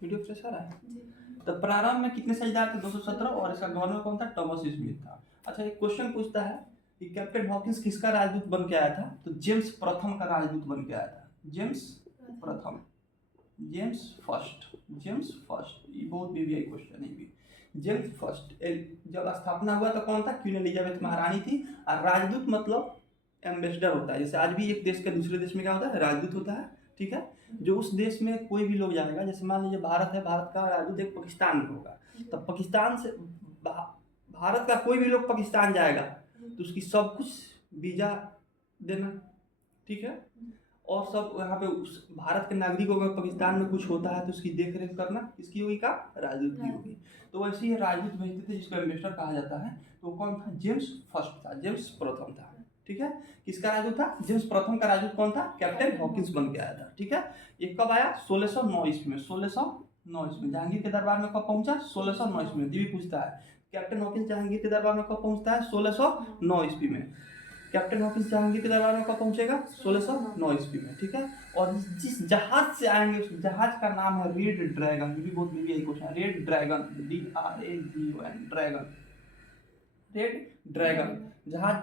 Video fresh आ रहा है। जी। तो प्रारंभ में कितने साझेदार थे? 217 और इसका गवर्नर कौन था? थॉमस स्मिथ था। अच्छा, एक क्वेश्चन पूछता है कि कैप्टन हॉकिंस किसका राजदूत बन के आया था? तो जेम्स प्रथम का राजदूत बन के आया था। जेम्स प्रथम, जेम्स फर्स्ट, जेम्स फर्स्ट, ये बहुत बीबीआई क्वेश्चन है भी। जेम्स फर्स्ट जब स्थापना हुआ तो कौन था? क्वीन एलिजाबेथ महारानी थी। और राजदूत मतलब एम्बेसडर होता है, जैसे आज भी एक देश का दूसरे देश में क्या होता है? राजदूत होता है, ठीक है। जो उस देश में कोई भी लोग जाएगा, जैसे मान लीजिए भारत है, भारत का राजदूत एक पाकिस्तान में होगा, तो पाकिस्तान से भारत का कोई भी लोग पाकिस्तान जाएगा तो उसकी सब कुछ वीजा देना, ठीक है। और सब यहाँ पे उस भारत के नागरिकों का पाकिस्तान में कुछ होता है तो उसकी देख रेख करना किसकी होगी? का राजदूत की होगी। तो वैसे ही राजदूत भेजते थे जिसको एम्बेसडर कहा जाता है। तो कौन था? जेम्स फर्स्ट था, जेम्स प्रथम था, ठीक है। किसका राजदूत था? जेम्स प्रथम का राजदूत कौन था? कैप्टन हॉकिंस बन के आया था, ठीक है। ये कब आया? 1609 ईस्वी में। 1609 ईस्वी में जहांगीर के दरबार में कब पहुंचा? 1609 ईस्वी में। दीवी पूछता है कैप्टन हॉकिंस जहांगीर के दरबार में कब पहुंचता है? 1609 ईस्वी में। कैप्टन हॉकिंस जहांगीर के दरबार में कब पहुंचेगा? 1609 ईस्वी में, ठीक है। और जिस जहाज से आएंगे उस जहाज का नाम है रेड ड्रैगन। ये भी बहुत बीबीआई क्वेश्चन है। Red dragon, DRAGON, dragon, red dragon जहाज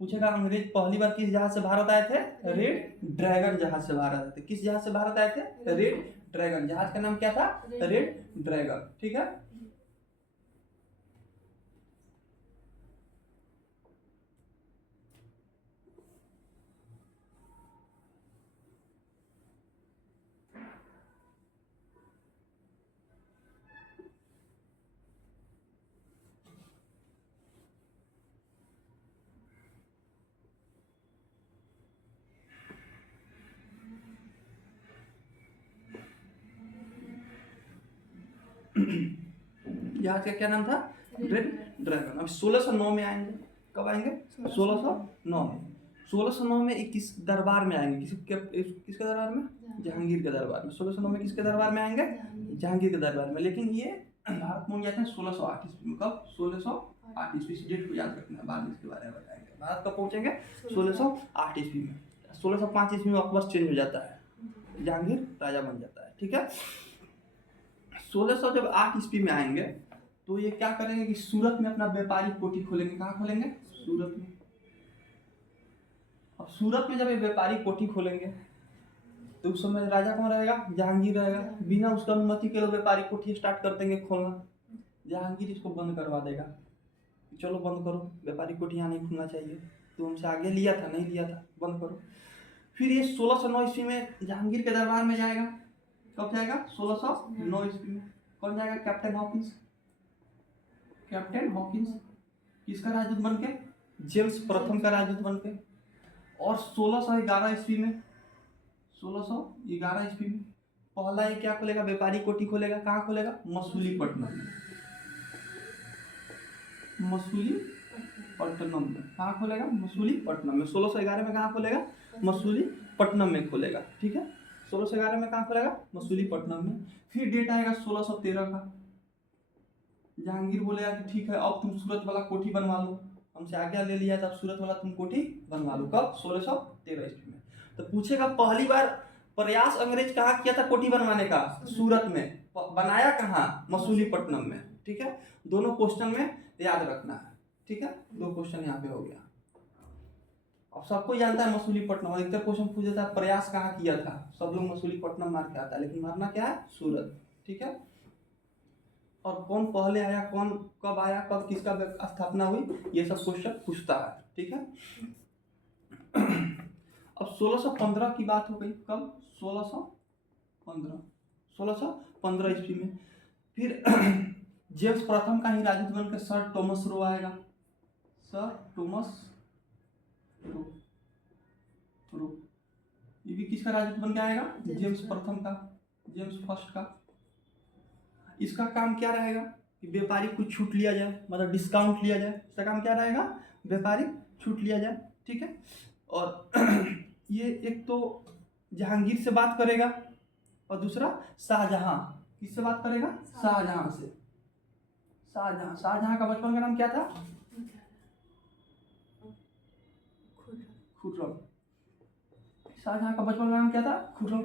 पूछेगा। अंग्रेज पहली बार किस जहाज से भारत आए थे? रेड ड्रैगन जहाज से भारत आए थे। किस जहाज से भारत आए थे? Red dragon. जहाज का नाम क्या था? रेड ड्रैगन, ठीक है। जहाज का क्या नाम था? Red dragon. अब 1609 में आएंगे। कब आएंगे? 1609 में। 1609 में किस दरबार में आएंगे? किसके दरबार में? जहांगीर के दरबार में। 1609 में किसके दरबार में आएंगे? जहांगीर के दरबार में। लेकिन ये भारत में जाते हैं 1608 ईस्वी में। कब? 1608 ईस्वी। इस डेट को याद रखना है, बाद में इसके बारे में बताएंगे। भारत कब पहुंचेंगे? 1608 ईस्वी में। 1605 ईस्वी में अकबर चेंज हो जाता है, जहांगीर राजा बन जाता है, ठीक है। 1600 जब 8 ईस्वी में आएंगे तो ये क्या करेंगे कि सूरत में अपना व्यापारिक कोठी खोलेंगे। कहाँ खोलेंगे? सूरत में। अब सूरत में जब ये व्यापारिक कोठी खोलेंगे तो उस समय राजा कौन रहेगा? जहांगीर रहेगा। बिना उसकी अनुमति के लोग व्यापारिक कोठी स्टार्ट कर देंगे खोलना। जहांगीर इसको बंद करवा देगा, चलो बंद करो, व्यापारिक कोठी यहाँ नहीं खुलना चाहिए, तो हमसे आगे लिया था, नहीं लिया था, बंद करो। फिर ये 1609 ईस्वी में जहांगीर के दरबार में जाएगा। कब जाएगा? 1609 ईस्वी में। कौन जाएगा? Captain Hawkins. कैप्टन हॉकिंस किसका राजदूत बन के? जेम्स प्रथम का राजदूत बन के। और 1611 ईस्वी में, 1611 ईस्वी में पहला ये क्या खोलेगा? व्यापारी कोठी खोलेगा। कहाँ खोलेगा? मसूलीपट्टनम में। मसूलीपट्टनम में। कहाँ खोलेगा? मसूलीपट्टनम में। 1611 में कहाँ खोलेगा? मसूलीपट्टनम में खोलेगा, ठीक है। 1611 में कहाँ खोलेगा? मसूलीपट्टनम में। फिर डेट आएगा 1613 का। जहांगीर बोलेगा कि ठीक है, अब तुम सूरत वाला कोठी बनवा लो, हमसे आज्ञा ले लिया था, अब सूरत वाला तुम कोठी बनवा लो। कब? 1613 ईस्वी में। तो पूछेगा पहली बार प्रयास अंग्रेज कहाँ किया था कोठी बनवाने का? सूरत में। बनाया कहाँ? मसूलीपट्टनम में, ठीक है। दोनों क्वेश्चन में याद रखना है, ठीक है। दो क्वेश्चन यहाँ पे हो गया। अब सबको जानता है मसूलीपट्टनम। अधिकतर क्वेश्चन पूछ देता है प्रयास कहाँ किया था, सब लोग मसूलीपट्टनम मार के आता है, लेकिन मारना क्या है? सूरत, ठीक है। और कौन पहले आया, कौन कब आया, कब किसका स्थापना हुई, ये सब क्वेश्चन पूछता है, ठीक है। अब 1615 की बात हो गई। कब? 1615, 1615 ईस्वी में फिर जेम्स प्रथम का ही राजदूत बनकर सर टॉमस रो आएगा। सर टॉमस रो, ये भी किसका राजदूत बन के आएगा? जेम्स प्रथम का, जेम्स फर्स्ट का। इसका काम क्या रहेगा कि व्यापारिक कुछ छूट लिया जाए, मतलब डिस्काउंट लिया जाए। इसका काम क्या रहेगा? व्यापारिक छूट लिया जाए, ठीक है। और ये एक तो जहांगीर से बात करेगा और दूसरा शाहजहां। किससे बात करेगा? शाहजहां से। शाहजहां, शाहजहां का बचपन का नाम क्या था? खुर्रम। शाहजहां का बचपन का नाम क्या था? खुर्रम।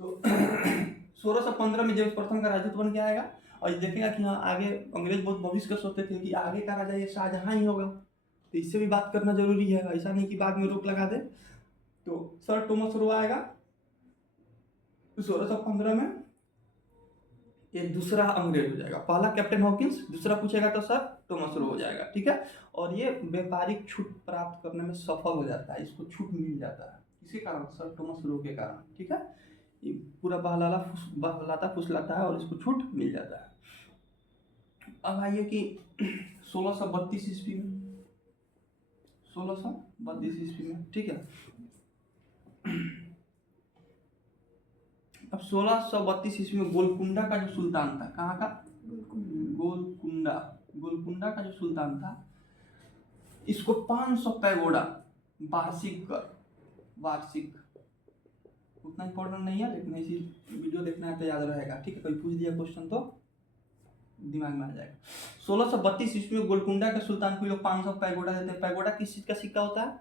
तो 1615 में जेम्स प्रथम का राजदूत बन के आएगा। और ये देखेगा कि हाँ आगे अंग्रेज बहुत भविष्य का सोचते थे कि आगे का राजा ये शाहजहां ही होगा, तो इससे भी बात करना जरूरी है, ऐसा नहीं कि बाद में रोक लगा दे। तो सर टॉमस रो आएगा 1615 में, ये दूसरा अंग्रेज हो जाएगा। पहला कैप्टन हॉकिंस, दूसरा पूछेगा तो सर टॉमस रो हो जाएगा, ठीक है। और ये व्यापारिक छूट प्राप्त करने में सफल हो जाता है, इसको छूट मिल जाता है किसी कारण, सर टॉमस रो के कारण, ठीक है। ये पूरा बहलाता फुसलाता है और इसको छूट मिल जाता है। अब आइए कि 1632 ईस्वी में, 1632 ईस्वी में, ठीक है। अब 1632 ईस्वी में गोलकुंडा का जो सुल्तान था, कहाँ का? गोलकुंडा का जो सुल्तान था, इसको 500 पैगोडा वार्षिक उतना इम्पोर्टेंट नहीं है, लेकिन ऐसी वीडियो देखना है तो याद रहेगा, ठीक है। कोई पूछ दिया क्वेश्चन तो दिमाग में आ जाएगा। 1632 ईस्वी में गोलकुंडा के सुल्तान को लोग 500 पैगोडा देते हैं। पैगोडा किस चीज का सिक्का होता है?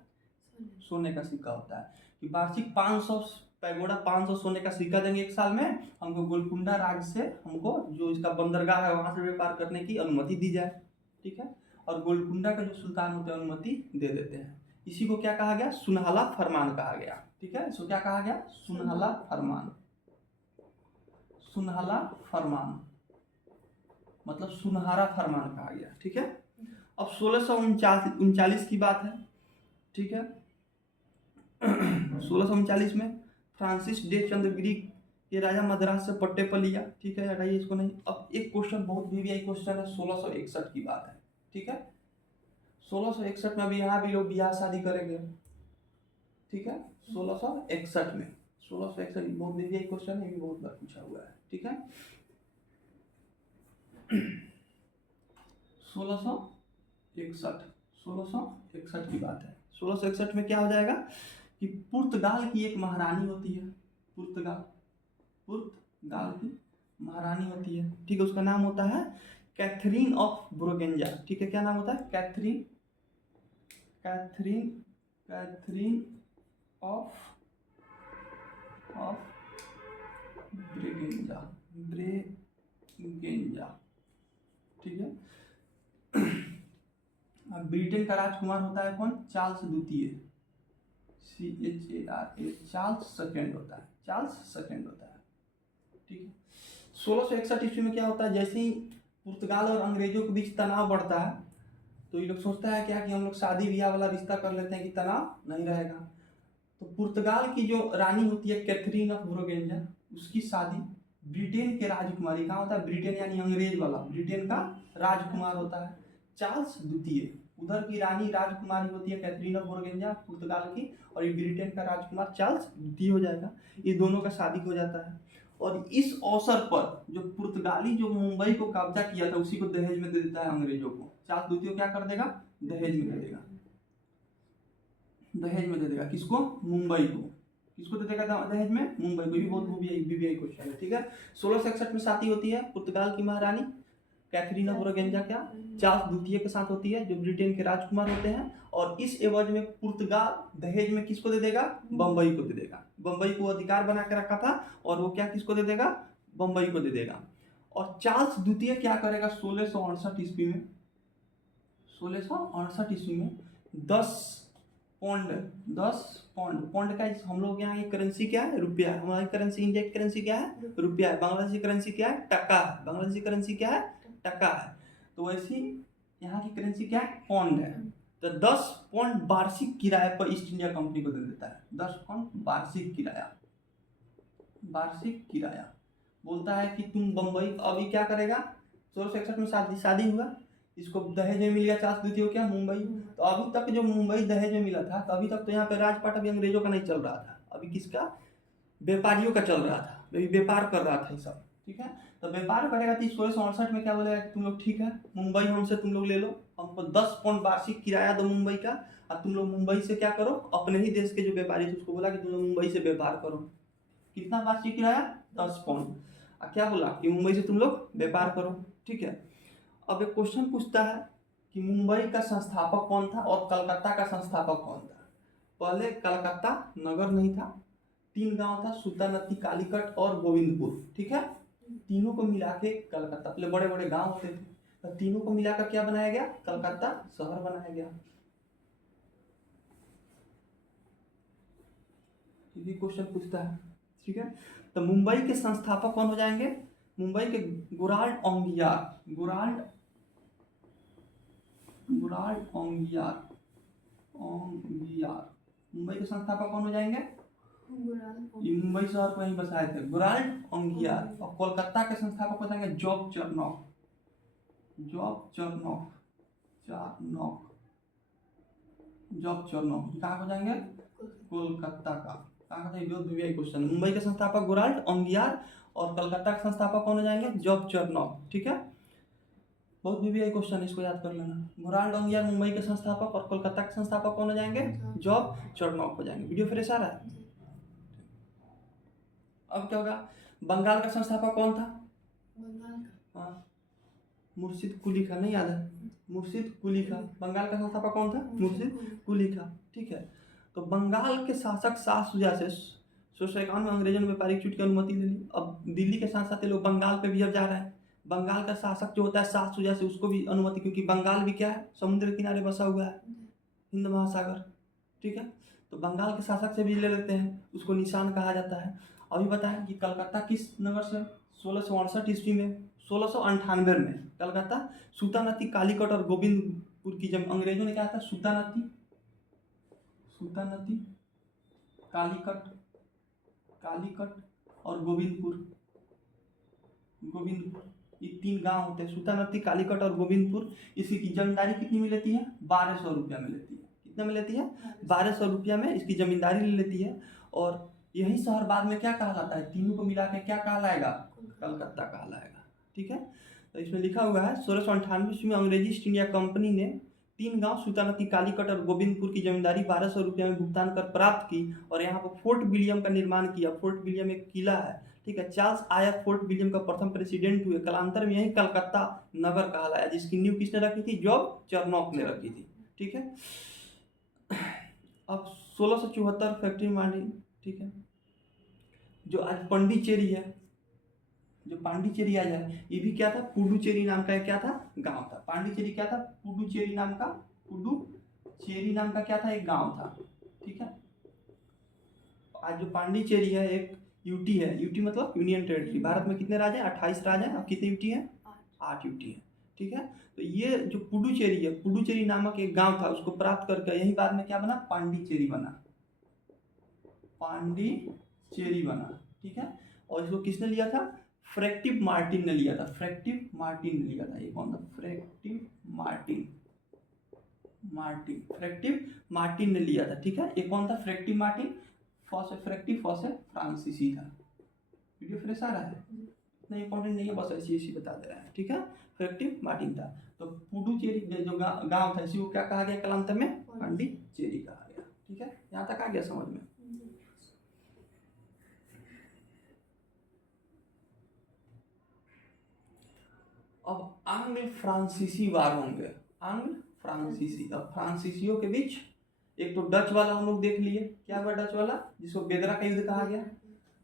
सोने का सिक्का होता है। कि वार्षिक 500 पैगोडा, 500 सोने का सिक्का देंगे एक साल में, हमको गोलकुंडा राज्य से हमको जो इसका बंदरगाह है वहां से व्यापार करने की अनुमति दी जाए, ठीक है। और गोलकुंडा का जो सुल्तान होते हैं अनुमति दे देते हैं। इसी को क्या कहा गया? सुनहला फरमान कहा गया, ठीक है। इसको क्या कहा गया? सुनहला फरमान। सुनहला फरमान मतलब सुनहरा फरमान कहा गया, ठीक है। अब 1639 की बात है, ठीक है। 1639 में फ्रांसिस डे चंद्रगिरी के राजा मद्रास से पट्टे पर लिया, ठीक है। हटाइए इसको नहीं। अब एक क्वेश्चन बहुत वीवीआई क्वेश्चन है, 1661 की बात है, ठीक है। 1661 में अभी यहाँ भी लोग ब्याह शादी करेंगे, ठीक है। 1661 में, 1661 बहुत वीवीआई क्वेश्चन है, ये भी बहुत बार पूछा हुआ है, ठीक है। 1661 की बात है। 1661 में क्या हो जाएगा कि पुर्तगाल की एक महारानी होती है, पुर्तगाल की महारानी होती है, ठीक है। उसका नाम होता है कैथरीन ऑफ ब्रोगेंजा, ठीक है। क्या नाम होता है? कैथरीन ऑफ ब्रेगेंजा, ठीक है। ब्रिटेन का राजकुमार होता है कौन? चार्ल्स द्वितीय, CHARA, चार्ल्स सेकेंड होता है, ठीक है। 1661 ईस्वी में क्या होता है? जैसे ही पुर्तगाल और अंग्रेजों के बीच तनाव बढ़ता है, तो ये लोग सोचता है क्या कि हम लोग शादी ब्याह वाला रिश्ता कर लेते हैं कि तनाव नहीं रहेगा। तो पुर्तगाल की जो रानी होती है कैथरीन ऑफ ब्रोगेंजा, उसकी शादी ब्रिटेन के राजकुमारी, कहाँ होता है? ब्रिटेन यानी अंग्रेज वाला, ब्रिटेन का राजकुमार होता है चार्ल्स द्वितीय। उधर की रानी राजकुमारी होती है कैथरीन ऑफ ब्रोगेंजा पुर्तगाल की, और ये ब्रिटेन का राजकुमार चार्ल्स द्वितीय हो जाएगा। ये दोनों का शादी हो जाता है। और इस अवसर पर जो पुर्तगाली जो मुंबई को कब्जा किया था, उसी को दहेज में दे देता है अंग्रेजों को। चार्ल्स द्वितीय क्या कर देगा? दहेज में दे देगा, किसको? मुंबई को। किसको दे देगा दहेज में? मुंबई को। भी बहुत वीवीआई क्वेश्चन है, ठीक है। 1661 में शादी होती है पुर्तगाल की महारानी कैथरीन ऑफ ब्रोगेंजा क्या चार्ल्स द्वितीय के साथ होती है, जो ब्रिटेन के राजकुमार होते हैं। और इस एवज में पुर्तगाल दहेज में किसको दे देगा? बम्बई को दे देगा। बम्बई को अधिकार बना के रखा था, और वो क्या किसको दे देगा? बम्बई को दे देगा। और चार्ल्स द्वितीय क्या करेगा? 1668 ईस्वी में, 1668 ईस्वी में 10 पौंड का, हम लोग यहाँ की करेंसी क्या है? रुपया। हमारी करेंसी, इंडिया की करेंसी क्या है? रुपया है। बांग्लादेशी करेंसी क्या है? टका है। बांग्लादेशी करेंसी क्या है? टका है। तो वैसी यहाँ की करेंसी क्या है? पौंड है। तो 10 पौंड वार्षिक किराए पर ईस्ट इंडिया कंपनी को दे देता है। 10 पौंड वार्षिक किराया बोलता है कि तुम बम्बई। अभी क्या करेगा? 1661 में शादी हुआ, इसको दहेज में मिल गया चार्ल्स द्वितीय क्या? मुंबई। तो अभी तक जो मुंबई दहेज में मिला था, तो अभी तक तो यहाँ पे राजपाट अभी अंग्रेजों का नहीं चल रहा था, अभी किसका? व्यापारियों का चल रहा था, अभी व्यापार कर रहा था ये सब, ठीक है। तो व्यापार करेगा तो 1668 में क्या बोलेगा? तुम लोग ठीक है, मुंबई हमसे तुम लोग ले लो, हमको 10 पौंड वार्षिक किराया दो मुंबई का, और तुम लोग मुंबई से क्या करो? अपने ही देश के जो व्यापारी थे उसको बोला कि तुम लोग मुंबई से व्यापार करो। कितना वार्षिक किराया? 10 पौंड। और क्या बोला? कि मुंबई से तुम लोग व्यापार करो, ठीक है। अब एक क्वेश्चन पूछता है कि मुंबई का संस्थापक कौन था और कलकत्ता का संस्थापक कौन था? पहले कलकत्ता नगर नहीं था, तीन गांव था, सूतानदी, कालीकट और गोविंदपुर, ठीक है। तीनों को मिला के कलकत्ता, पहले बड़े बड़े गांव होते थे, तो तीनों को मिलाकर क्या बनाया गया, कलकत्ता शहर बनाया गया। ये क्वेश्चन पूछता है, ठीक है। तो मुंबई के संस्थापक कौन हो जाएंगे, मुंबई के गुराल्ड ओंगियार, गुराल्ड ओंगियार, मुंबई के संस्थापक कौन हो जाएंगे, ये मुंबई शहर को यहीं बसाए थे, गुराल्ड ओंगियार। और कोलकाता के संस्थापक हो जाएंगे जॉब चरनॉफ, कहाँ हो जाएंगे, कोलकाता का, कहाँ हो जाएंगे, क्वेश्चन। मुंबई के संस्थापक गुराल्ड ओंगियार और कलकत्ता के संस्थापक कौन हो जाएंगे, जॉब चरनॉफ, ठीक है। बहुत बीबीआई क्वेश्चन, इसको याद कर लेना। गुराल्ड ओंगियार मुंबई के संस्थापक और कोलकाता के संस्थापक कौन हो जाएंगे, जॉब चरनॉफ हो जाएंगे। वीडियो फ्रेश आ रहा है। अब क्या होगा, बंगाल का संस्थापक कौन था, हाँ, मुर्शिद कुली खां, नहीं याद है, मुर्शिद कुली खां। बंगाल का संस्थापक कौन था, मुर्शिद कुली खां, ठीक है। तो बंगाल के शासक शाह शुजा से 1651 में अंग्रेजों ने व्यापारिक छूट की अनुमति ले ली। अब दिल्ली के साथ साथ ये लोग बंगाल पे भी अब जा रहे हैं। बंगाल का शासक जो होता है शाह शुजा से, उसको भी अनुमति, क्योंकि बंगाल भी क्या है, समुद्र के किनारे बसा हुआ है, हिंद महासागर, ठीक है। तो बंगाल के शासक से भी ले लेते हैं, उसको निशान कहा जाता है। अभी बताएं कि कलकत्ता किस नगर से, 1668 ईस्वी में, 1698 में कलकत्ता सूतानदी, कालीकट और गोविंदपुर की, जब अंग्रेजों ने क्या था, सूतानदी, कालीकट और गोविंदपुर, ये तीन गांव होते हैं, सूतानदी, कालीकट और गोविंदपुर। इसकी जमींदारी कितनी में लेती है, 1200 रुपया में लेती है। कितना में लेती है, 1200 रुपया में इसकी जमींदारी ले लेती है। और यही शहर बाद में क्या कहलाता है, तीनों को मिला के क्या कहलाएगा, कलकत्ता कहलाएगा, ठीक है। तो इसमें लिखा हुआ है 1698 में अंग्रेजी ईस्ट इंडिया कंपनी ने तीन गांव सूतानदी, कालीकट और गोविंदपुर की जमींदारी 1200 रुपया में भुगतान कर प्राप्त की और यहाँ पर फोर्ट विलियम का निर्माण किया। फोर्ट विलियम एक किला है, ठीक है। चार्ल्स आयर फोर्ट विलियम का प्रथम प्रेसिडेंट हुए। कालांतर में यही कलकत्ता नगर कहलाया, जिसकी नींव किसने रखी थी, जॉब चरनॉफ ने रखी थी, ठीक है। अब 1674 फैक्ट्री मार्टिन, ठीक है। जो आज पांडिचेरी है, जो पांडिचेरी आज है, ये भी क्या था, पुडुचेरी नाम का क्या था, गांव था। पांडिचेरी क्या था, पुडुचेरी नाम का क्या था, एक गांव था, ठीक है। आज जो पांडिचेरी है एक यूटी है, यूटी मतलब यूनियन टेरिटरी। भारत में कितने राज्य हैं, 28 राज्य हैं। अब कितने यूटी हैं, 8 यूटी है, ठीक है। तो ये जो पुडुचेरी है, पुडुचेरी नामक एक गांव था, उसको प्राप्त करके यही बाद में क्या बना, पांडिचेरी बना, ठीक है। और इसको किसने लिया था, फ्रैक्टिव मार्टिन ने लिया था, ये कौन था, फ्रैक्टिव मार्टिन ने लिया था, ठीक है। ये कौन था, फ्रैक्टिव मार्टिन, फॉसे फ्रांसीसी था। वीडियो फ्रेश आ रहा है, इतना इंपॉर्टेंट नहीं है, बस ऐसी बता दे रहा है, ठीक है। फ्रैक्टिव मार्टिन था। तो पुडुचेरी जो गांव था, इसी को क्या कहा गया कालांतर में, पांडिचेरी कहा गया, ठीक है। यहाँ तक आ गया समझ में। अब आंग्ल फ्रांसीसी वार होंगे, अब फ्रांसीसियों के बीच, एक तो डच वाला हम लोग देख लिए, क्या हुआ डच वाला, जिसको बेदरा का युद्ध कहा गया।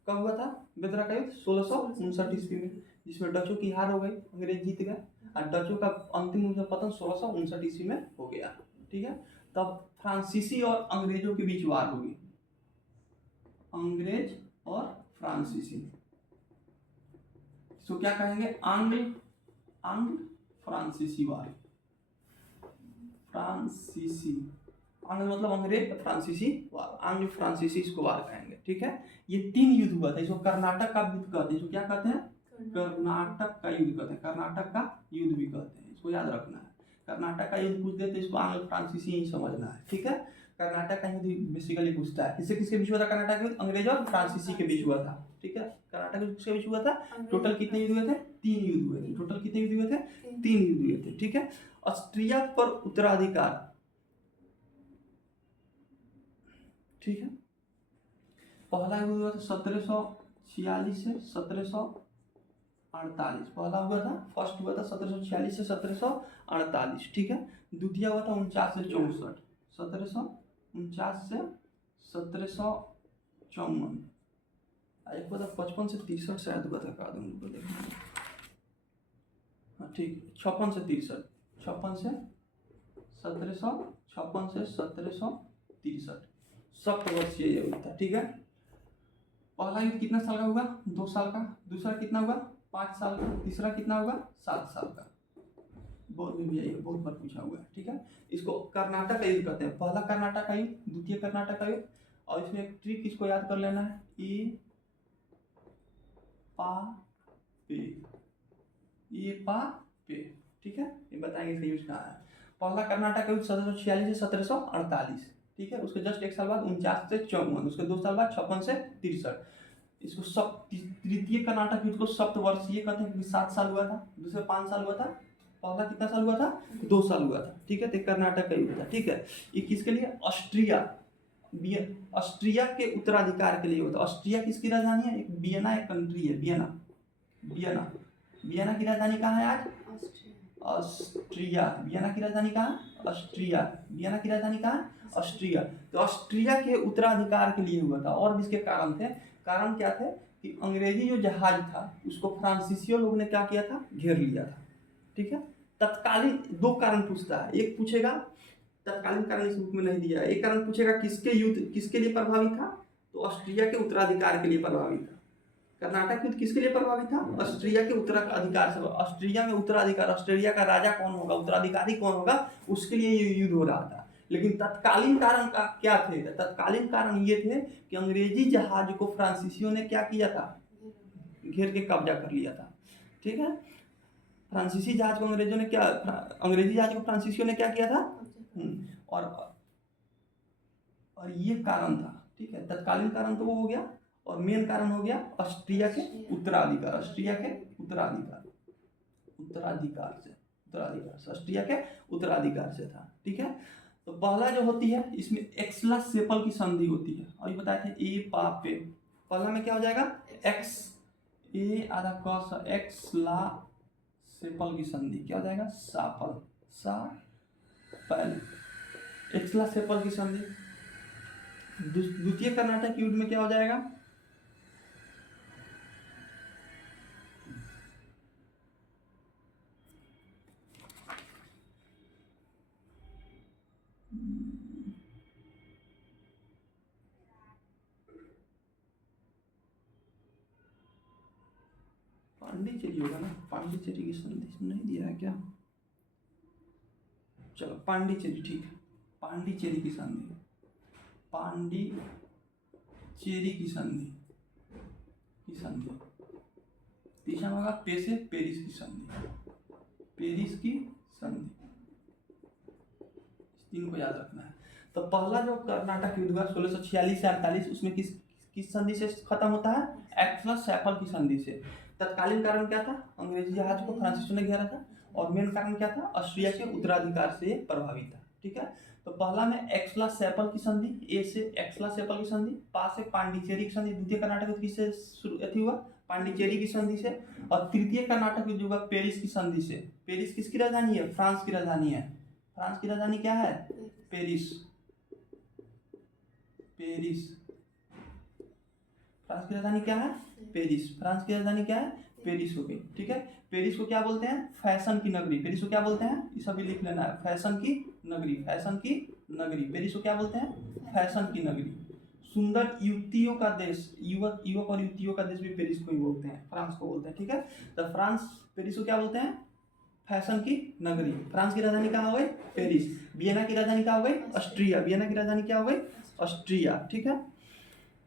कब हुआ था बेदरा का युद्ध, 1659 ईस्वी में, जिसमें डचों की हार हो गई, अंग्रेज जीत गए, और डचों का अंतिम रूप से पतन 1659 ईस्वी में हो गया, ठीक है। तब फ्रांसीसी और अंग्रेजों के बीच वार होगी, अंग्रेज और फ्रांसीसी, तो क्या कहेंगे, आंग्ल फ्रांसीसी वार, आंग्ल मतलब अंग्रेज, फ्रांसीसी वार, आंग्ल फ्रांसीसी इसको वार कहेंगे, ठीक है। ये 3 युद्ध हुआ था, इसको कर्नाटक का युद्ध कहते हैं, इसको क्या कहते हैं, कर्नाटक का युद्ध कहते हैं, इसको याद रखना है। कर्नाटक का युद्ध पूछ दे तो इसको आंग्ल फ्रांसीसी ही समझना है, ठीक है। कर्नाटक का युद्ध बेसिकली पूछता है, किसके बीच हुआ था कर्नाटक युद्ध, अंग्रेज और फ्रांसीसी के बीच हुआ था, ठीक है। कर्नाटक युद्ध किसके बीच हुआ था, टोटल कितने युद्ध हुए थे, 3 युद्ध हुए थे, टोटल कितने युद्ध हुए थे, 3 युद्ध हुए थे, ठीक है। ऑस्ट्रिया पर उत्तराधिकार, ठीक है। पहला युद्ध हुआ था 1746 से 1748, पहला हुआ था, फर्स्ट हुआ था 1746 से 1748, ठीक है। द्वितीय हुआ था 49 से 64, 1749 से 1754, एक बार 55 से 63 शायद हुआ था, का दूँ देखना। हाँ ठीक, 56 से 63, 56 से 1700, 56 से 1763 सप्तवर्षीय युद्ध था। ठीक है, पहला युद्ध कितना साल का होगा? 2 साल का। दूसरा कितना होगा? 5 साल का। तीसरा कितना होगा? 7 साल का। बहुत में भी यही बहुत बार पूछा हुआ है। ठीक है, इसको कर्नाटक का युद्ध कहते हैं। पहला कर्नाटक का युद्ध, द्वितीय कर्नाटक का युद्ध। और इसमें एक ट्रिक इसको याद कर लेना है, ई पा पे, ये पा पे। ठीक है, ये बताएंगे इसका यूज कहाँ है। पहला कर्नाटक का युद्ध 1746 से 1748। ठीक है, उसके जस्ट 1 साल बाद 49 से 54, उसके 2 साल बाद 56 से 63। इसको तृतीय कर्नाटक युद्ध को सप्तवर्षीय कहते हैं, 7 साल हुआ था। दूसरे 5 साल हुआ था। पहला कितना साल हुआ था? 2 साल हुआ था। ठीक है, तो कर्नाटक का युद्ध था। ठीक है, ये किसके लिए? ऑस्ट्रिया के उत्तराधिकार के लिए होता है। ऑस्ट्रिया किसकी राजधानी है? एक वियना एक कंट्री है, वियना। वियना वियना की राजधानी कहाँ है आज? ऑस्ट्रिया। वियना की राजधानी कहाँ? ऑस्ट्रिया। वियना की राजधानी कहाँ? ऑस्ट्रिया। तो ऑस्ट्रिया के उत्तराधिकार के लिए हुआ था। और भी इसके कारण थे। कारण क्या थे कि अंग्रेजी जो जहाज था उसको फ्रांसीसियों लोगों ने क्या किया था? घेर लिया था। ठीक है, तत्कालीन 2 कारण पूछता है। एक पूछेगा, तत्कालीन कारण इस बुक में नहीं दिया है। एक कारण पूछेगा किसके युद्ध किसके लिए प्रभावी था? तो ऑस्ट्रिया के उत्तराधिकार के लिए प्रभावी था। कर्नाटक युद्ध किसके लिए प्रभावी था? ऑस्ट्रिया के उत्तराधिकार से। ऑस्ट्रिया में उत्तराधिकार, ऑस्ट्रेलिया का राजा कौन होगा, उत्तराधिकारी कौन होगा, उसके लिए ये युद्ध हो रहा था। लेकिन तत्कालीन कारण का क्या थे? तत्कालीन कारण ये थे कि अंग्रेजी जहाज को फ्रांसीसियों ने क्या किया था? घेर के कब्जा कर लिया था। ठीक है, फ्रांसीसी जहाज को अंग्रेजों ने क्या, अंग्रेजी जहाज को फ्रांसीसियों ने क्या किया था? और ये कारण था। ठीक है, तत्कालीन कारण तो वो हो गया, और मेन कारण हो गया ऑस्ट्रिया के उत्तराधिकार। ऑस्ट्रिया के उत्तराधिकार से ऑस्ट्रिया के उत्तराधिकार से था। ठीक है, तो पहला जो होती है इसमें एक्सला सेपल की संधि होती है। और ये बताए थे ए पा पे। पहला में क्या हो जाएगा? एक्स ए आधा कॉस एक्सला सेपल की संधि क्या हो जाएगा? सापल सा पहले एक्सला सेपल की संधि। द्वितीय कर्नाटक युद्ध में क्या हो जाएगा? पांडिचेरी होगा ना? पांडिचेरी की संधि नहीं दिया है क्या? चलो पांडिचेरी, ठीक है, पांडिचेरी की संधि, पांडिचेरी की संधि तीसरा होगा पे से पेरिस की संधि, पेरिस की संधि। तीन को याद रखना है। तो पहला जो कर्नाटक युद्ध हुआ 1646 से 48, उसमें किस संधि से खत्म होता है? एक्सला सेपल की संधि से। तत्कालीन कारण क्या था? अंग्रेजी जहाज को फ्रांसीसियों ने घेरा था। और मेन कारण क्या था? ऑस्ट्रिया के उत्तराधिकार से प्रभावित था। ठीक है, तो पहला में एक्सला सेपल की संधि, ए से एक्सला सेपल की संधि, पा से पांडिचेरी की संधि। द्वितीय कर्नाटक युद्ध किससे शुरू हुआ? पांडिचेरी की संधि से। और तृतीय कर्नाटक युद्ध हुआ पेरिस की संधि से। पेरिस किसकी राजधानी है? फ्रांस की राजधानी है। फ्रांस की राजधानी क्या है? पेरिस। फ्रांस की राजधानी क्या है? पेरिस। फ्रांस की राजधानी क्या है? पेरिस हो गई। ठीक है, पेरिस को क्या बोलते हैं? फैशन की नगरी। पेरिस को क्या बोलते हैं? ये सभी लिख लेना है, फैशन की नगरी। पेरिस को क्या बोलते हैं? फैशन की नगरी। सुंदर युवतियों का देश, युवक और युवतियों का देश भी पेरिस को ही बोलते हैं, फ्रांस को बोलते हैं। ठीक है, तो पेरिस को क्या बोलते हैं? फैशन की नगरी। फ्रांस की राजधानी कहाँ हो गई? पेरिस। वियना की राजधानी क्या हो गई? ऑस्ट्रिया। वियना की राजधानी क्या हो गई? ऑस्ट्रिया। ठीक है,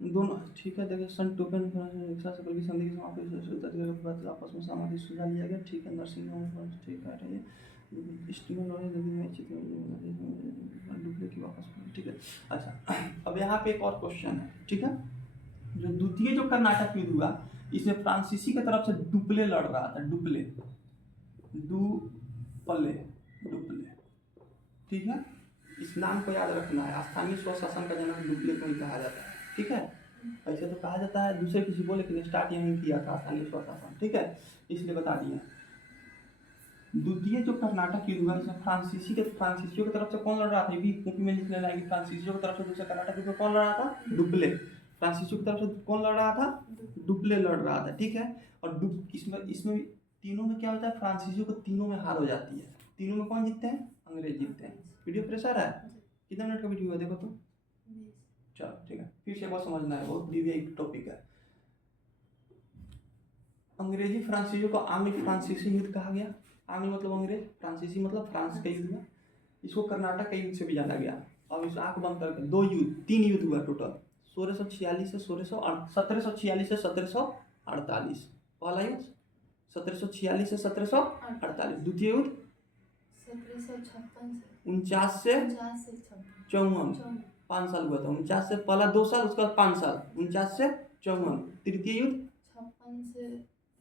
दोनों ठीक है। देखिए सन टोकन की संधि की समाप्ति आपस में सहमति सुझा लिया गया। ठीक है, नर्सिंग होम ठीक है, स्टीमर नदी में डुबले की वापस। ठीक है, अच्छा अब यहाँ पे एक और क्वेश्चन है। ठीक है, जो द्वितीय जो कर्नाटक युद्ध हुआ इसमें फ्रांसीसी की तरफ से डुप्ले लड़ रहा था। डुप्ले। ठीक है, इस नाम को याद रखना है। स्थानीय स्वशासन का जनक डुप्ले को ही कहा जाता है। ठीक है, ऐसे तो कहा जाता है दूसरे किसी को, लेकिन स्टार्ट यहीं किया था स्थानीय स्वशासन। ठीक है, इसलिए बता दिया। द्वितीय जो कर्नाटक युद्ध हुआ इसमें फ्रांसीसियों की तरफ से कौन लड़ रहा था? भी कॉपी में लिख लेना है कि फ्रांसीसियों की तरफ से दूसरे कर्नाटक युद्ध में कौन लड़ रहा था? डुप्ले। फ्रांसिसियो की तरफ से कौन लड़ रहा था? डुप्ले लड़ रहा था, ठीक है। और इसमें इसमें तीनों में क्या होता है, फ्रांसिसियो को तीनों में हार हो जाती है। तीनों में कौन जीतते हैं? अंग्रेज जीतते हैं। वीडियो प्रेशर है, कितने मिनट का वीडियो है देखो तो। चलो ठीक है, फिर से एक बार समझना है, बहुत एक टॉपिक है। अंग्रेजी फ्रांसीसियों को आंग्ल फ्रांसीसी युद्ध कहा गया। आंग्ल मतलब अंग्रेज, फ्रांसीसी मतलब फ्रांस का युद्ध हुआ। इसको कर्नाटक का युद्ध से भी जाना गया। अब इस आंख बंद करके 3 युद्ध हुआ टोटल, 1646 से 1746 से 1748। पहला युद्ध 1746 से 1748। द्वितीय युद्ध 49 से 54, 5 साल हुआ था। 49 से पहला 2 साल, उसके बाद 5 साल, 49 से 54। तृतीय युद्ध 56 से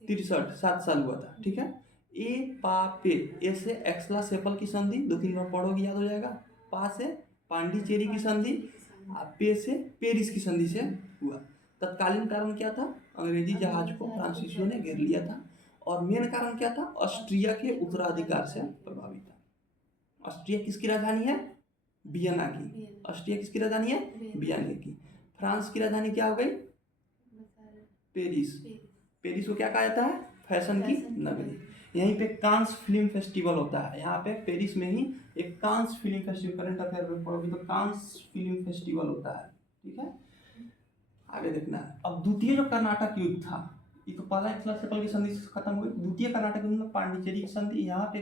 63, 7 साल हुआ था, ठीक है। ए पा पे, ए से एक्सला सेपल की संधि, 2-3 बार पढ़ोगे याद हो जाएगा। पा से पांडिचेरी की संधि, पे से पेरिस की संधि से हुआ। तत्कालीन कारण क्या था? अंग्रेजी जहाज को फ्रांसीसियों ने घेर लिया था। और मेन कारण क्या था? ऑस्ट्रिया के उत्तराधिकार से प्रभावित था। ऑस्ट्रिया किसकी राजधानी है? वियना की। ऑस्ट्रिया किसकी राजधानी है? वियना की। फ्रांस की राजधानी क्या हो गई? पेरिस। पेरिस को क्या कहा जाता है? फैशन की नगरी। यहीं पे कांस फिल्म फेस्टिवल होता है। यहाँ पे पेरिस में ही एक Cannes film festival, current affair में पढ़ोगे तो कांस फिल्म फेस्टिवल होता है, ठीक है। आगे देखना है। अब द्वितीय जो कर्नाटक युद्ध था, ये तो पहला एक्सला की संधि से खत्म हुई। द्वितीय कर्नाटक युद्ध में पांडिचेरी की संधि। यहाँ पे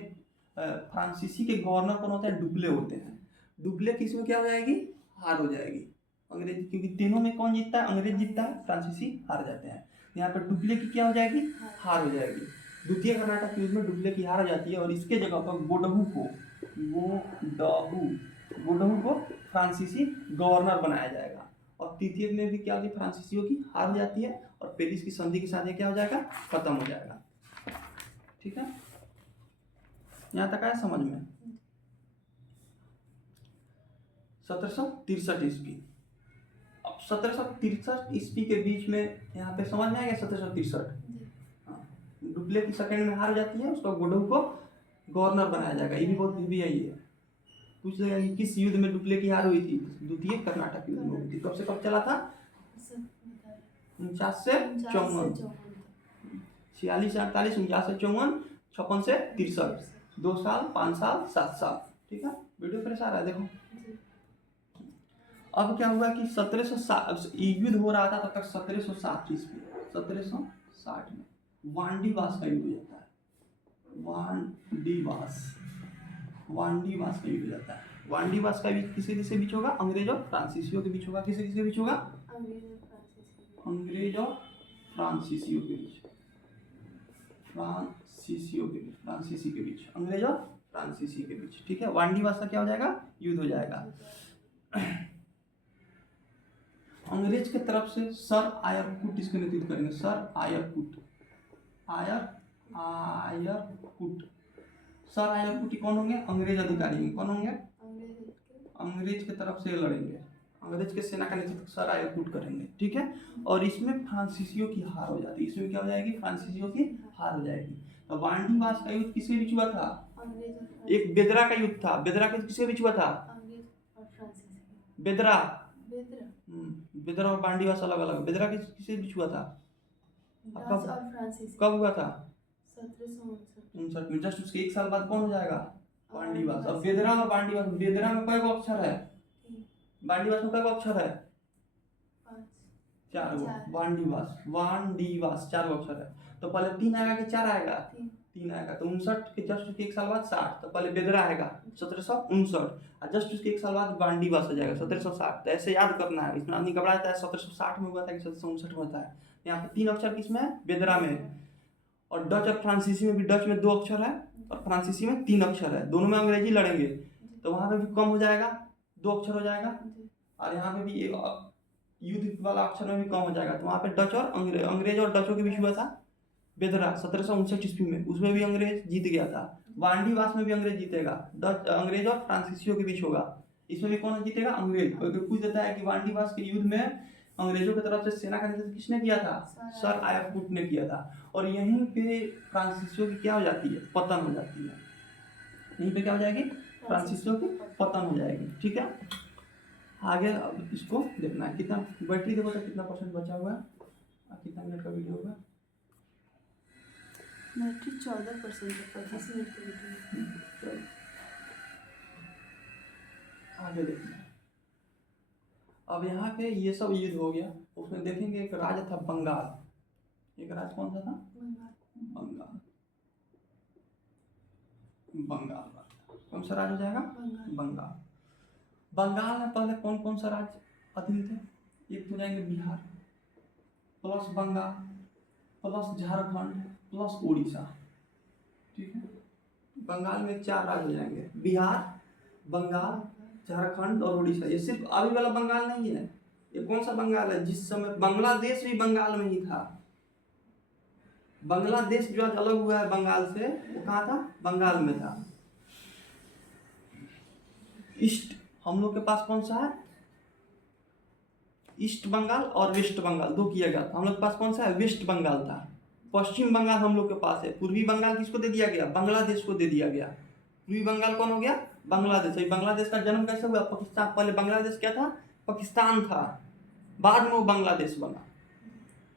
फ्रांसीसी के गवर्नर कौन होते हैं? डुप्ले होते हैं। डुप्ले की इसमें क्या हो जाएगी? हार हो जाएगी। अंग्रेज, क्योंकि तीनों में कौन जीतता है? अंग्रेज जीतता है, फ्रांसीसी हार जाते हैं। यहाँ पर डुप्ले की क्या हो जाएगी? हार हो जाएगी। द्वितीय कर्नाटक युद्ध में डुप्ले की हार हो जाती है और इसके जगह पर गोडहू को फ्रांसीसी गवर्नर बनाया जाएगा। और तृतीय में भी क्या होगी? फ्रांसीसियों की हार हो जाती है और पेरिस की संधि के साथ ये क्या हो जाएगा? खत्म हो जाएगा, ठीक है। यहाँ तक आया समझ में? 1763 ईस्वी। अब 1763 ईस्वी के बीच में यहाँ पे समझ में आ गया 1763। डुप्ले की सेकंड में हार जाती है, उसको गोडहू को गवर्नर बनाया जाएगा। ये भी बहुत भी यही है, पूछ लेगा कि किस युद्ध में डुप्ले की हार हुई थी? द्वितीय कर्नाटक युद्ध में हुई थी। कब से कब चला था? 49 से 54, 46 से 48, 49 से 54, 56 से 63, 2 साल, 5 साल, 7 साल, ठीक है। वीडियो फिर से आ रहा है देखो। अब क्या हुआ कि 1760 युद्ध हो रहा था तब तक 1760 ईस्वी, 1760 में वांडीवास का युद्ध हो जाता है। वांडीवास का युद्ध हो जाता है। वांडीवास का युद्ध किसके बीच होगा? अंग्रेज और फ्रांसीसियों के बीच होगा। किसके बीच होगा? अंग्रेज और फ्रांसीसियों के बीच। फ्रांसीसी के बीच, अंग्रेज और फ्रांसीसी के बीच, ठीक है। वांडीवास का क्या हो जाएगा? युद्ध हो जाएगा। अंग्रेज के तरफ से सर आयरकुट इसके नेतृत्व करेंगे। सर आयरकुट कौन होंगे? अंग्रेज अधिकारी। कौन होंगे? अंग्रेज के तरफ से लड़ेंगे। अंग्रेज के सेना का नेतृत्व सर आयरकुट करेंगे, ठीक है। और इसमें फ्रांसीसियों की हार हो जाती है। इसमें क्या हो जाएगी? फ्रांसीसियों की हार हो जाएगी। तो वांडीवास का युद्ध किसके बीच हुआ था? एक बेदरा का युद्ध था। बेदरा के किसके बीच हुआ था? बेदरा और वांडीवास अलग अलग। बेदरा किसके बीच हुआ था? कब हुआ था? 1759 में। जस्ट उसके 1 साल बाद कौन हो जाएगा? वांडीवास। अब बेदरा और वांडीवास, बेदरा में कई अक्षर है? वांडीवास में कई अक्षर है? 4 गो। वांडीवास 4 अक्षर है। तो पहले 3 आएगा कि 4 आएगा? 3 आएगा। तो 59 के जस्ट उसके 1 साल बाद 60, तो पहले बेदरा आएगा 1759 और जस्ट उसके 1 साल बाद वांडीवास हो जाएगा 1760। तो ऐसे याद करना है, इसमें आदमी घबरा जाता है 1760 में हुआ था कि 1759 में होता है। यहाँ पे 3 अक्षर किसमें है? बेदरा में। और डच और फ्रांसीसी में भी, डच में 2 अक्षर है और फ्रांसीसी में 3 अक्षर है। दोनों में अंग्रेजी लड़ेंगे तो वहां पे भी कम हो जाएगा, 2 अक्षर हो जाएगा। और यहाँ पे भी युद्ध वाला अक्षर में भी कम हो जाएगा। तो वहां पे डच और अंग्रेज और डचों के बीच हुआ था बेदरा 1759 ईस्वी में। उसमें भी अंग्रेज जीत गया था। वांडीवास में भी अंग्रेज जीतेगा। डच, अंग्रेज और फ्रांसीसियों के बीच होगा। इसमें भी कौन जीतेगा? अंग्रेज। और पूछ देता है कि वांडीवास के युद्ध में अंग्रेजों की तरफ से सेना का नेतृत्व किसने किया था? सर आयरकुट ने किया था। और यहीं पे फ्रांसीसियों की क्या हो जाती है? पतन हो जाती है। यहीं पे क्या हो जाएगी? फ्रांसीसियों की पतन हो जाएगी, ठीक है। आगे अब इसको देखना है कितना बैटरी देखो तो कितना परसेंट बचा हुआ है, कितना मिनट का वीडियो होगा। बैटरी 14% है, 25 मिनट की वीडियो। चलो आगे देखना है। अब यहाँ पे ये सब युद्ध हो गया, उसमें देखेंगे एक राज्य था बंगाल। एक राज्य कौन सा था? बंगाल। बंगाल कौन सा राज्य हो जाएगा? बंगाल। बंगाल में पहले कौन कौन सा राज्य अधीन थे? एक तो जाएंगे Bihar plus Bengal plus Jharkhand plus Orissa, ठीक है। बंगाल में 4 राज्य हो जाएंगे, बिहार, बंगाल, झारखंड और उड़ीसा। ये सिर्फ अभी वाला बंगाल नहीं है, ये कौन सा बंगाल है? जिस समय बांग्लादेश भी बंगाल में ही था। बांग्लादेश जो आज अलग हुआ है बंगाल से, वो कहाँ था? बंगाल में था। ईस्ट हम लोग के पास कौन सा है? ईस्ट बंगाल और वेस्ट बंगाल दो किया गया था। हम लोग के पास कौन सा है? वेस्ट बंगाल था। पश्चिम बंगाल हम लोग के पास है। पूर्वी बंगाल किसको दे दिया गया? बांग्लादेश को दे दिया गया। पूर्वी बंगाल कौन हो गया? बांग्लादेश। बांग्लादेश का जन्म कैसे हुआ? पाकिस्तान। पहले बांग्लादेश क्या था? पाकिस्तान था, बाद में वो बांग्लादेश बना।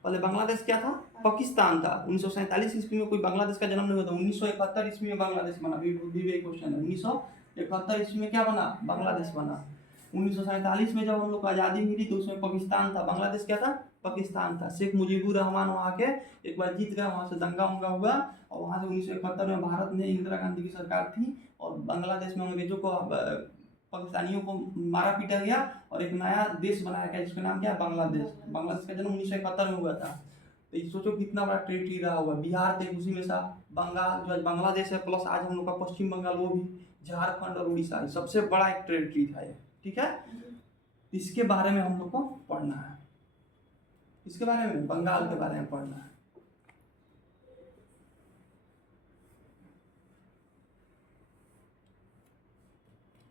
पहले बांग्लादेश क्या था? पाकिस्तान था। 1947 ईस्वी में कोई बांग्लादेश का जन्म नहीं हुआ था। 1971 ईस्वी में बांग्लादेश बना। क्वेश्चन है 1971 ईस्वी में क्या बना? बांग्लादेश बना। 1947 में जब हम लोग को आज़ादी मिली तो उसमें पाकिस्तान था, बांग्लादेश क्या था? पाकिस्तान था। शेख मुजीबुर रहमान वहाँ के एक बार जीत गए, वहाँ से दंगा उंगा हुआ और वहाँ से 1971 में भारत में इंदिरा गांधी की सरकार थी और बांग्लादेश में अंग्रेजों को पाकिस्तानियों को मारा पीटा गया और एक नया देश बनाया गया जिसका नाम क्या है? बांग्लादेश। बांग्लादेश का जन्म 1971 में हुआ था। तो सोचो कितना बड़ा टेरिटरी रहा होगा। बिहार थे उसी में सा, बंगाल जो आज बांग्लादेश है प्लस आज हम लोग का पश्चिम बंगाल, वो भी, झारखंड और उड़ीसा, सबसे बड़ा एक टेरिटरी था ये, ठीक है। इसके बारे में हम लोग को पढ़ना है, इसके बारे में, बंगाल के बारे में पढ़ना है।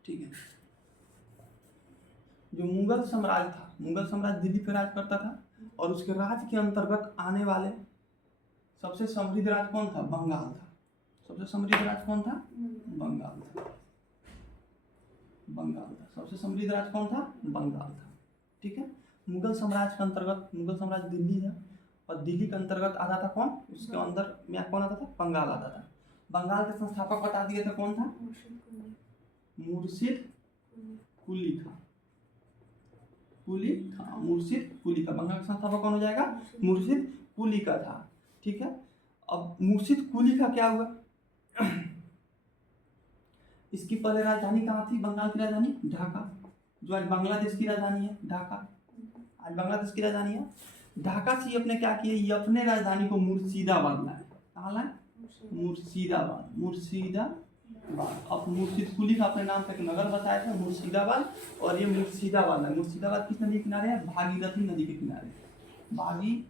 ठीक है। जो मुगल साम्राज्य था, मुगल साम्राज्य दिल्ली पे राज करता था और उसके राज के अंतर्गत आने वाले सबसे समृद्ध राज्य कौन था? बंगाल था। सबसे समृद्ध राज्य कौन था? बंगाल था। बंगाल था सबसे समृद्ध राज्य कौन था? बंगाल था, ठीक है। मुगल साम्राज्य के अंतर्गत, मुगल साम्राज्य दिल्ली है और दिल्ली के अंतर्गत आता था कौन? उसके अंदर में कौन आता था? बंगाल आता था। बंगाल के संस्थापक बता दिए थे कौन था? मुर्शिद कुली था। कुली था, मुर्शिद कुली का। बंगाल का संस्थापक कौन हो जाएगा? मुर्शिद कुली का था, ठीक है। अब मुर्शिद कुली का क्या हुआ? इसकी पहले राजधानी कहाँ थी? बंगाल की राजधानी ढाका, जो आज बांग्लादेश की राजधानी है। ढाका आज बांग्लादेश की राजधानी है। ढाका से अपने क्या किए? ये अपने राजधानी को मुर्शिदाबाद लाए। कहाँ लाए? मुर्शिदाबाद। मुर्शिदाबाद। अब मुर्शिद कुली का अपने नाम पे एक नगर बसाया था मुर्शिदाबाद, और ये मुर्शिदाबाद है। मुर्शिदाबाद किस नदी के किनारे है? भागीरथी नदी के किनारे। भागीरथी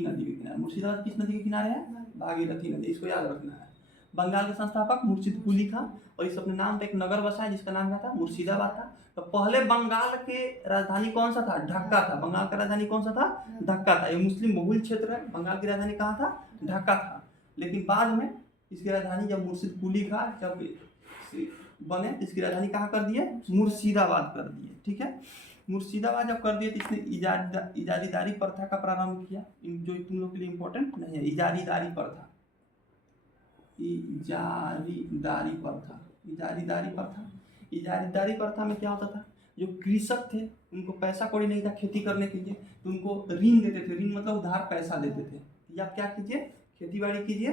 नदी के किनारे। मुर्शिदाबाद किस नदी के किनारे है? भागीरथी नदी। इसको याद रखना है। बंगाल के संस्थापक मुर्शिद कुली था और इस अपने नाम पे एक नगर बसाया जिसका नाम क्या था? मुर्शिदाबाद था। तो पहले बंगाल के राजधानी कौन सा था? ढाका था। बंगाल का राजधानी कौन सा था? ढाका था। ये मुस्लिम बहुल क्षेत्र है। बंगाल की राजधानी कहाँ था? ढाका था। लेकिन बाद में इसकी राजधानी जब मुर्शिद कुली का जब बने, इसकी राजधानी कहाँ कर दिए? मुर्शिदाबाद कर दिए, ठीक है। मुर्शिदाबाद जब कर दिए तो इसने इजारीदारी प्रथा का प्रारंभ किया, जो तुम लोग के लिए इम्पोर्टेंट नहीं है। इजारीदारी प्रथा, इजारीदारी प्रथा, इजारीदारी प्रथा। इजारीदारी प्रथा में क्या होता था? जो कृषक थे उनको पैसा कौड़ी नहीं था खेती करने के लिए, तो उनको ऋण देते थे। ऋण मतलब उधार पैसा देते थे। या आप क्या कीजिए? खेती बाड़ी कीजिए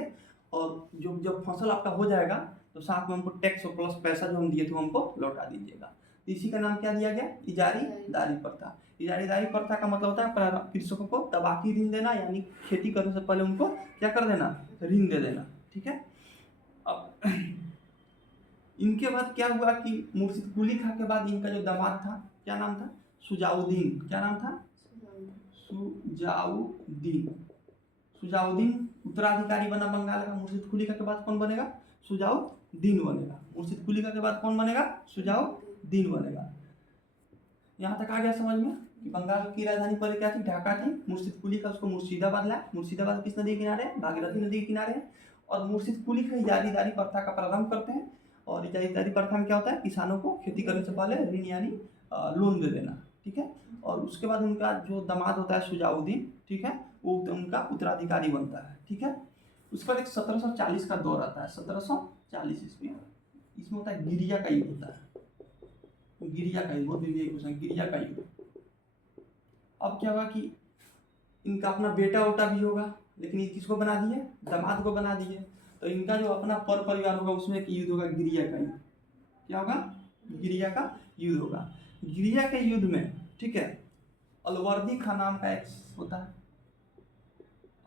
और जो जब फसल आपका हो जाएगा तो साथ में हमको टैक्स और प्लस पैसा जो हम दिए थे हमको लौटा दीजिएगा। इसी का नाम क्या दिया गया? इजारीदारी प्रथा। इजारीदारी प्रथा का मतलब होता है कृषकों को तबाकी ऋण देना, यानी खेती करने से पहले उनको क्या कर देना? ऋण दे देना, ठीक है। अब इनके बाद क्या हुआ कि मुर्शिद कुली खां के बाद इनका जो दामाद था, क्या नाम था? सुजाउद्दीन। क्या नाम था? सुजाउद्दीन। सुजाउद्दीन उत्तराधिकारी बना बंगाल का। मुर्शिद कुली खां के बाद कौन बनेगा? सुजाउद्दीन बनेगा। मुर्शिद कुली खां के बाद कौन बनेगा? सुजाउद्दीन बनेगा। यहाँ तक आ गया समझ में कि बंगाल की राजधानी पहले क्या थी? ढाका थी। मुर्शिद कुली खां उसको मुर्शिदाबाद लाया। मुर्शिदाबाद किस नदी के किनारे? भागीरथी नदी के किनारे। और मुर्शिद कुली खां इजारीदारी प्रथा का प्रारंभ करते हैं और इजारादारी प्रथा में क्या होता है, किसानों को खेती करने से पहले ऋण यानी लोन दे देना, ठीक है। और उसके बाद उनका जो दामाद होता है शुजाउद्दीन, ठीक है, वो उनका उत्तराधिकारी बनता है, ठीक है। उसके बाद एक 1740 का दौर आता है, 1740 ईस्वी, इसमें होता है गिरिया का युद्ध होता है, गिरिया का युद्ध, बहुत क्वेश्चन, गिरिया का युद्ध। अब क्या होगा कि इनका अपना बेटा वोटा भी होगा, लेकिन ये किसको बना दिए, दामाद को बना दिए। तो इनका जो अपना पर परिवार होगा उसमें एक युद्ध होगा, गिरिया का युद्ध। क्या होगा, गिरिया का युद्ध होगा। गिरिया के युद्ध में, ठीक है, अलवर्दी खां नाम का एक होता है,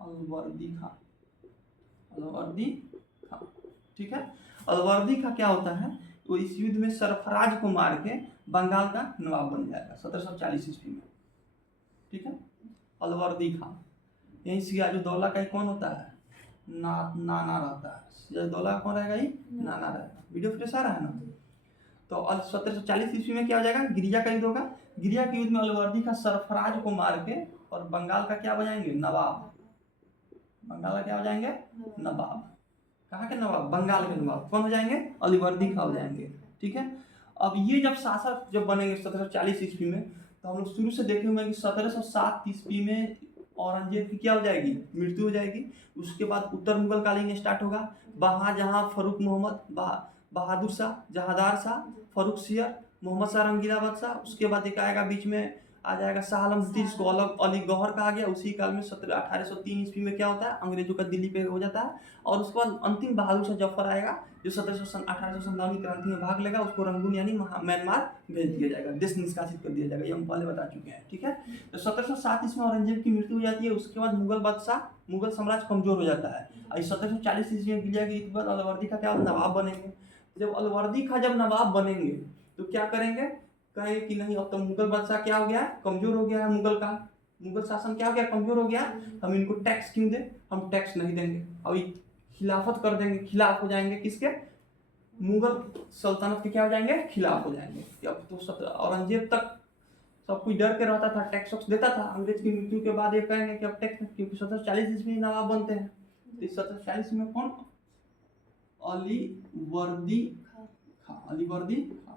अलवर्दी खां, अलवर्दी खां, ठीक है। अलवर्दी खां क्या होता है, वो इस युद्ध में सरफराज को मार के बंगाल का नवाब बन जाएगा 1740 ईस्वी में, ठीक है, अलवर्दी खां। यही सिराजुद्दौला का ही कौन होता है, नाना रहता है। सिराजुद्दौला कौन रहेगा, ही नाना रहेगा। वीडियो फ्रेश आ रहा है ना। तो 1740 ईस्वी में क्या हो जाएगा, गिरिया का युद्ध होगा। गिरिया के युद्ध में अलवर्दी खां सरफराज को मार के और बंगाल का क्या बजाएंगे, नवाब। बंगाल का क्या हो जाएंगे, नवाब। कहाँ के नवाब, बंगाल के नवाब कौन हो जाएंगे, अलवर्दी खां हो जाएंगे, ठीक है। अब ये जब शासक जब बनेंगे 1740 ईस्वी में, तो हम लोग शुरू से देखे हुए हैं कि 1707 ईस्वी में औरंगजेब की क्या हो जाएगी, मृत्यु हो जाएगी। उसके बाद उत्तर मुगल कालीन स्टार्ट होगा। वहाँ जहाँ फरूक मोहम्मद, बहादुर शाह, जहांदार शाह, फरूक सियर, मोहम्मद शाह रंगीला बादशाह, उसके बाद एक आएगा बीच में आ जाएगा शाह आलम द्वितीय, जिसको अली गौहर कहा गया। उसी काल में 1803 ईस्वी में क्या होता है, अंग्रेजों का दिल्ली पे हो जाता है। और उसके बाद अंतिम बहादुर शाह जफर आएगा, जो 1897 की क्रांति में भाग लेगा। उसको रंगून यानी म्यांमार भेज दिया जाएगा, देश निष्कासित कर दिया जाएगा, ये हम पहले बता चुके हैं, ठीक है। तो 1707 ईस्वी में औरंगजेब की मृत्यु हो जाती है। उसके बाद मुगल बादशाह, मुगल साम्राज्य कमजोर हो जाता है। 1740 ईस्वी में गिरिया के युद्ध पर अलवर्दी खां क्या नवाब बनेंगे। जब अलवर्दी खां जब नवाब बनेंगे तो क्या करेंगे, कहें कि नहीं अब तो मुगल बादशाह क्या हो गया, कमजोर हो गया है, मुगल शासन क्या हो गया, कमजोर हो गया, हम इनको टैक्स क्यों दें, हम टैक्स नहीं देंगे, अभी खिलाफत कर देंगे, खिलाफ हो जाएंगे, किसके, मुगल सल्तनत के क्या हो जाएंगे, खिलाफ हो जाएंगे। अब तो औरंगजेब तक सब कुछ डर के रहता था, टैक्स वैक्स देता था। अंग्रेज की मृत्यु के बाद ये कहेंगे कि अब टैक्स, क्योंकि 1740 ईस्वी में नवाब बनते हैं। तो 1740 में कौन, अलीवर्दी खां, अलीवर्दी खां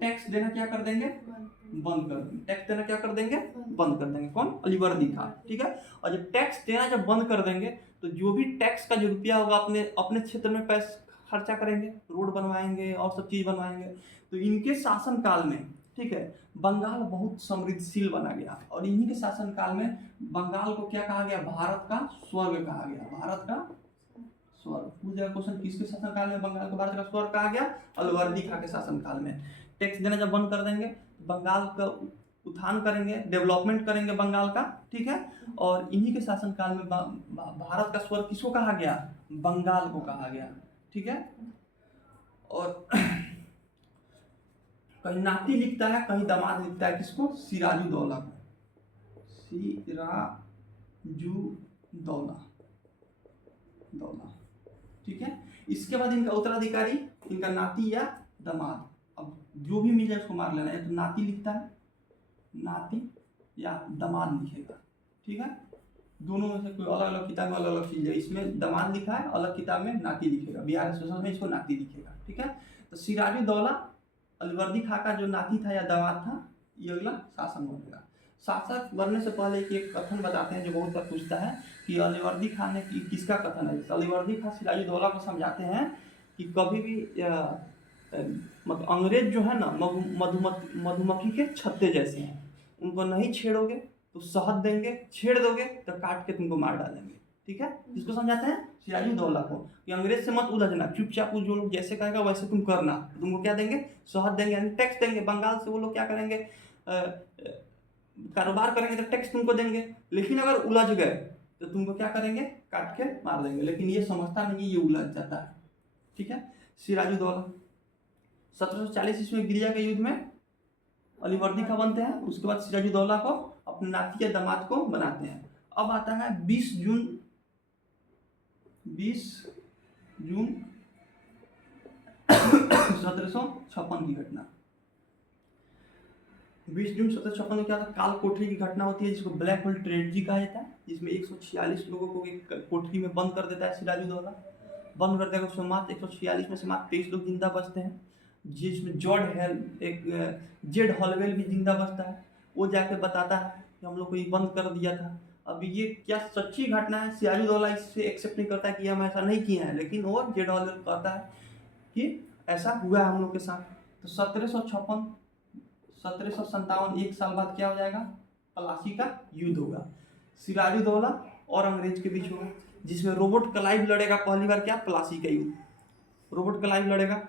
टैक्स देना क्या कर देंगे, बंद कर देंगे। टैक्स देना क्या कर देंगे, बंद कर देंगे। कौन, अलीवर्दी खां, ठीक है। और जब टैक्स देना जब बंद कर देंगे तो जो भी टैक्स का जो रुपया होगा अपने अपने क्षेत्र में पैसा खर्चा करेंगे, रोड बनवाएंगे और सब चीज बनवाएंगे। तो इनके शासन काल में, ठीक है, बंगाल बहुत समृद्धशील बना गया। और इन्हीं के शासन काल में बंगाल को क्या कहा गया, भारत का स्वर्ग कहा गया, भारत का स्वर्ग। पूछ जाएगा क्वेश्चन, किसके शासन काल में बंगाल को भारत का स्वर्ग कहा गया, अलवर्दी खां के शासन काल में। टैक्स देना जब बंद कर देंगे, बंगाल का उत्थान करेंगे, डेवलपमेंट करेंगे बंगाल का, ठीक है। और इन्हीं के शासन काल में भारत का स्वर्ग किसको कहा गया, बंगाल को कहा गया, ठीक है। और कहीं नाती लिखता है, कहीं दामाद लिखता है, किसको, सिराजुद्दौला को, सिराजुद्दौला, ठीक है। इसके बाद इनका उत्तराधिकारी, इनका नाती या दामाद, अब जो भी मिल जाए उसको मार लेना। या तो नाती लिखता है, नाती, या दामाद लिखेगा, ठीक है। दोनों में से कोई अलग अलग किताब में अलग अलग चीज है। इसमें दामाद लिखा है, अलग किताब में नाती लिखेगा, बिहार सोशल में इसको नाती लिखेगा, ठीक है। तो सिराजुद्दौला अलवर्दी खां का जो नाती था या दामाद था, ये अगला शासक बनेगा। शासक बनने से पहले एक कथन बताते हैं जो बहुत बार पूछता है कि अलवर्दी खां ने किसका कथन है। अलवर्दी खां सिराजुद्दौला को समझाते हैं कि कभी भी मतलब अंग्रेज जो है ना मधुमक्खी के छत्ते जैसे हैं, उनको नहीं छेड़ोगे तो शहद देंगे, छेड़ दोगे तो काट के तुमको मार डालेंगे, ठीक है। इसको समझाते हैं सिराजुद्दौला को कि अंग्रेज से मत उलझना, चुपचाप जो लोग जैसे कहेगा वैसे तुम करना। तुमको क्या देंगे, शहद देंगे, यानी टैक्स देंगे। बंगाल से वो लोग क्या करेंगे, कारोबार करेंगे तो टैक्स तुमको देंगे, लेकिन अगर उलझ गए तो तुमको क्या करेंगे, काट के मार देंगे। लेकिन ये समझता नहीं, ये उलझ जाता है, ठीक है। सिराजुद्दौला 1740 ईस्वी में गिरिया के युद्ध में अलीवर्दी खां बनते हैं। उसके बाद सिराजुद्दौला को अपने नाती या दामाद को बनाते हैं। अब आता है 20 जून 1756 की घटना। 20 जून 1756 में क्या था, काल कोठरी की घटना होती है, जिसको ब्लैक होल ट्रेजेडी कहा जाता है, जिसमें 146 लोगों को एक कोठरी में बंद कर देता है सिराजुद्दौला। बंद कर देगा, उसमें मात्र 146 में से मात्र 23 लोग जिंदा बचते हैं, जिसमें जेड हॉलवेल भी जिंदा बचता है। वो जाके बताता है कि हम लोग को ये बंद कर दिया था। अब ये क्या सच्ची घटना है, सिराजुद्दौला इससे एक्सेप्ट नहीं करता कि हम ऐसा नहीं किए हैं, लेकिन वो जेड हॉलवेल कहता है कि ऐसा हुआ है हम लोग के साथ। तो 1757 एक साल बाद क्या हो जाएगा, प्लासी का युद्ध होगा, सिराजुद्दौला और अंग्रेज के बीच होगा, जिसमें रॉबर्ट क्लाइव लड़ेगा पहली बार क्या, प्लासी का युद्ध। रॉबर्ट क्लाइव लड़ेगा,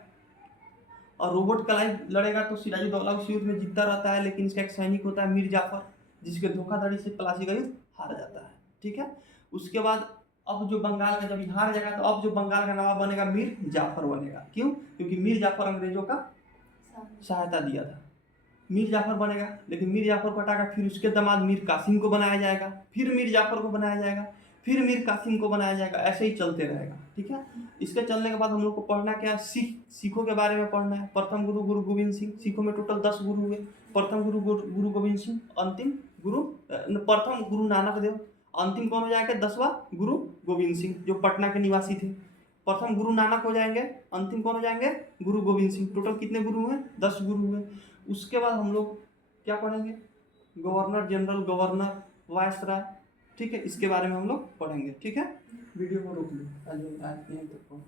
और रॉबर्ट क्लाइव लड़ेगा तो सिराजुद्दौला उस युद्ध में जीतता रहता है, लेकिन इसका एक सैनिक होता है मीर जाफर, जिसके धोखाधड़ी से प्लासी का युद्ध हार जाता है। ठीक है, उसके बाद अब जो बंगाल का, जब हार जाएगा तो अब जो बंगाल का नवाब बनेगा मीर जाफर बनेगा। क्यों? क्योंकि मीर जाफर अंग्रेजों का सहायता दिया था। मीर जाफर बनेगा, लेकिन मीर जाफर को हटाकर फिर उसके दामाद मीर कासिम को बनाया जाएगा, फिर मीर जाफर को बनाया जाएगा, फिर मीर कासिम को बनाया जाएगा, ऐसे ही चलते रहेगा। ठीक है, इसके चलने के बाद हम लोग को पढ़ना क्या है, सिखों के बारे में पढ़ना है। प्रथम गुरु गुरु गोविंद सिंह, सिखों में टोटल 10 गुरु हुए। प्रथम गुरु गुरु गोविंद सिंह, अंतिम गुरु प्रथम गुरु नानक देव, अंतिम कौन हो जाएगा, 10वां गुरु गोविंद सिंह, जो पटना के निवासी थे। प्रथम गुरु नानक हो जाएंगे, अंतिम कौन हो जाएंगे, गुरु गोविंद सिंह। टोटल कितने गुरु हुए, 10 गुरु हुए। उसके बाद हम लोग क्या पढ़ेंगे, गवर्नर जनरल, गवर्नर, वायसराय। ठीक है, इसके बारे में हम लोग पढ़ेंगे। ठीक है, वीडियो को रोक लो, आज यहीं तक पढ़ो।